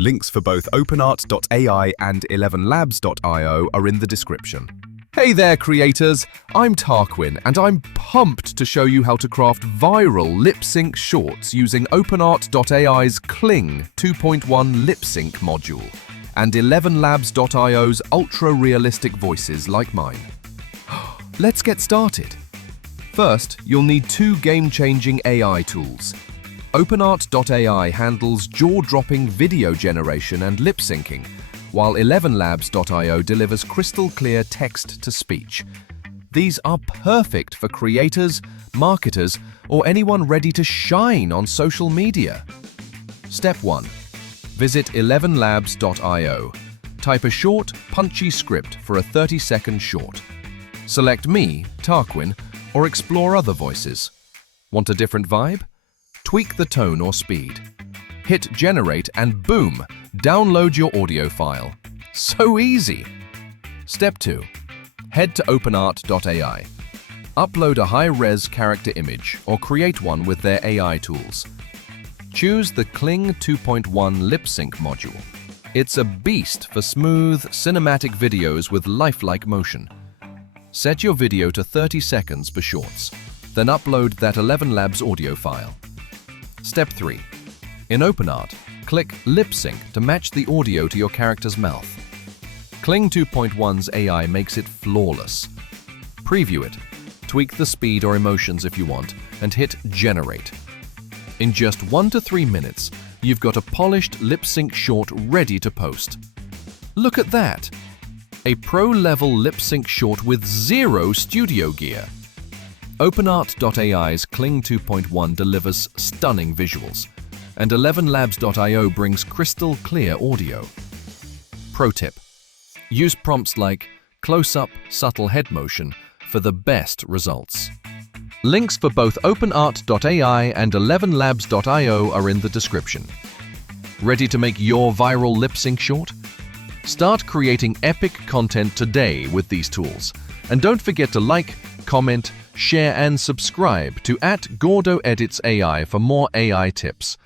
Links for both OpenArt.AI and 11labs.io are in the description. Hey there, creators! I'm Tarquin, and I'm pumped to show you how to craft viral lip-sync shorts using OpenArt.AI's Kling 2.1 lip-sync module and 11labs.io's ultra-realistic voices like mine. Let's get started. First, you'll need two game-changing AI tools. OpenArt.AI handles jaw-dropping video generation and lip-syncing, while 11labs.io delivers crystal-clear text-to-speech. These are perfect for creators, marketers, or anyone ready to shine on social media. Step 1. Visit 11labs.io. Type a short, punchy script for a 30-second short. Select me, Tarquin, or explore other voices. Want a different vibe? Tweak the tone or speed. Hit generate and boom, download your audio file. So easy! Step 2. Head to OpenArt.ai. Upload a high-res character image or create one with their AI tools. Choose the Kling 2.1 lip-sync module. It's a beast for smooth, cinematic videos with lifelike motion. Set your video to 30 seconds for shorts, then upload that 11labs audio file. Step 3. In OpenArt, click Lip Sync to match the audio to your character's mouth. Kling 2.1's AI makes it flawless. Preview it, tweak the speed or emotions if you want, and hit Generate. In just 1 to 3 minutes, you've got a polished lip sync short ready to post. Look at that! A pro-level lip sync short with zero studio gear. OpenArt.AI's Kling 2.1 delivers stunning visuals, and 11labs.io brings crystal clear audio. Pro tip: use prompts like close-up, subtle head motion for the best results. Links for both OpenArt.ai and 11labs.io are in the description. Ready to make your viral lip sync short? Start creating epic content today with these tools. And don't forget to like, comment, share and subscribe to @GordoEditsAI for more AI tips.